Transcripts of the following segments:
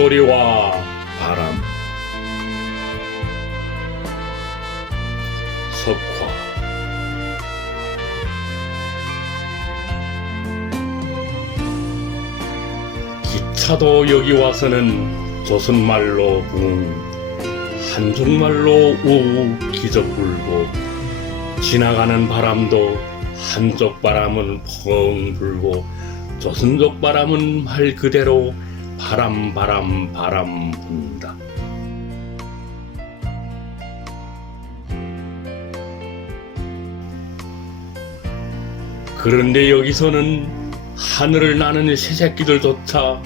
목소리와 바람. 석화. 기차도 여기 와서는 조선말로 웅, 한족말로 우 기적불고, 지나가는 바람도 한족 바람은 펑 불고 조선족 바람은 말 그대로 바람 분다. 그런데 여기서는 하늘을 나는 새새끼들조차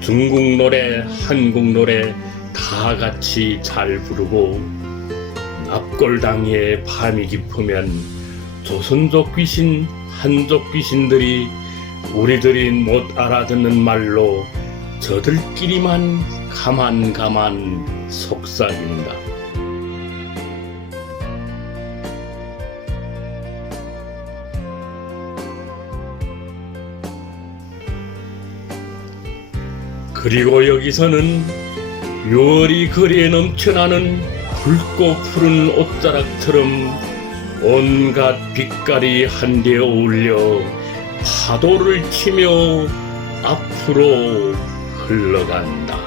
중국 노래, 한국 노래 다 같이 잘 부르고, 납골당에 밤이 깊으면 조선족 귀신, 한족 귀신들이 우리들이 못 알아듣는 말로 저들끼리만 가만 속삭인다. 그리고 여기서는 6월이 거리에 넘쳐나는 붉고 푸른 옷자락처럼 온갖 빛깔이 한데 어울려 파도를 치며 앞으로 흘러간다.